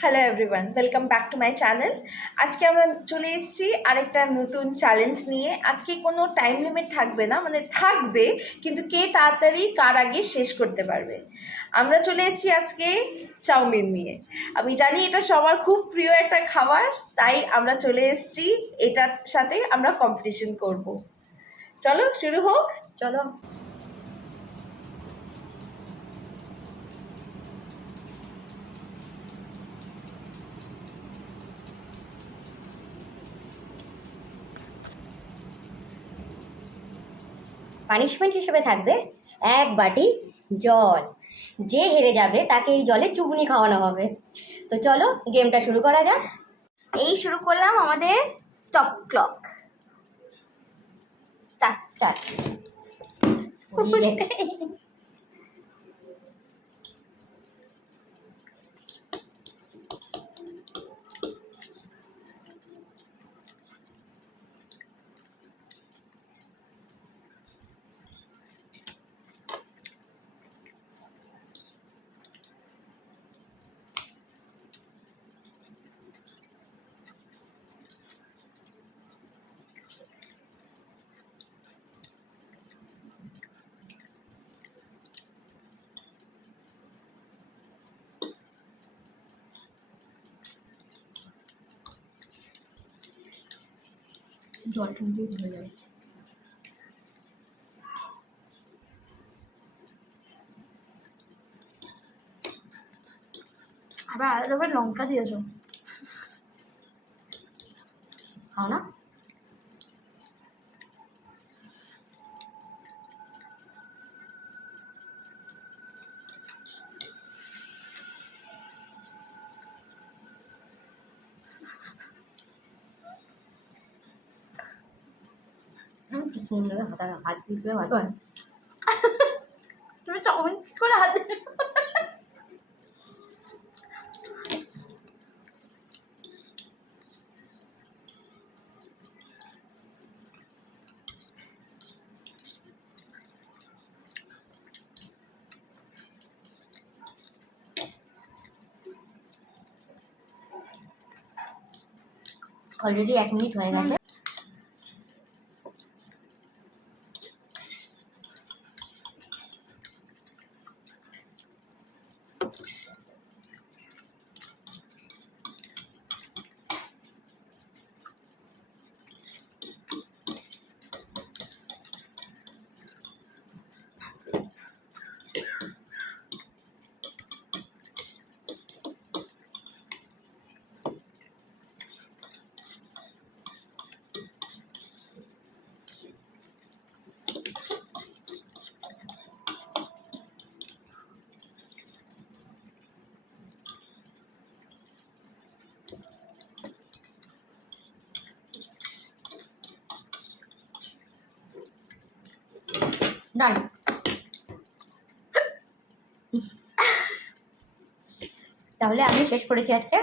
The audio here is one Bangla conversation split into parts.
Hello everyone, welcome back to my channel. আজকে আমরা চলে এসেছি আরেকটা নতুন চ্যালেঞ্জ নিয়ে। আজকে কোনো টাইম লিমিট থাকবে না, মানে থাকবে কিন্তু কে তাড়াতাড়ি কার আগে শেষ করতে পারবে। আমরা চলে এসেছি আজকে চাউমিন নিয়ে। আমি জানি এটা সবার খুব প্রিয় একটা খাবার, তাই আমরা চলে এসেছি এটার সাথে আমরা কম্পিটিশন করব। চলো শুরু হোক। চলো। পানিশমেন্ট হিসেবে থাকবে এক বাটি জল। যে হেরে যাবে তাকে এই জলে চুবুনি খাওয়ানো হবে। তো চলো গেমটা শুরু করা যাক। এই শুরু করলাম আমাদের স্টপ ক্লক। Start start. জল কমপ্লিট হয়ে যাবে। আবার আলাদাভাবে লঙ্কা দিয়েছো, খাও না। সুন্দর হাত দিতে ভালো হয়। তুমি চাউমিন কি করে হাত দিলে? অলরেডি 1 মিনিট হয়ে গেছে। ডান। তাহলে আমি শেষ করেছি আজকে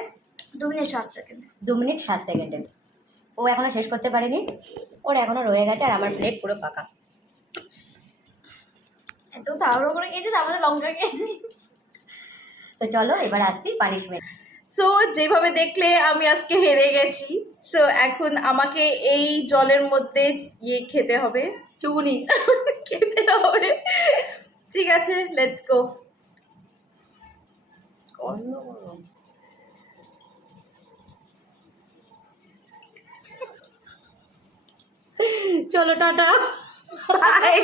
2 মিনিট 7 সেকেন্ড। 2 মিনিট 7 সেকেন্ডে। ও এখনো শেষ করতে পারেনি, ওর এখনো রয়ে গেছে, আর আমার প্লেট পুরো ফাঁকা। এত তাড়াহুড়ো করে খেয়েছি, তারপরে লঙ্কা খেয়ে নিয়েছি। তো চলো এবার আসছি পানিশমেন্ট। সো যেভাবে দেখলে আমি আজকে হেরে গেছি। সো এখন আমাকে এই জলের মধ্যে খেতে হবে, চুবুনি খেতে হবে। ঠিক আছে, লেটস গো। চলো টাটা, বাই।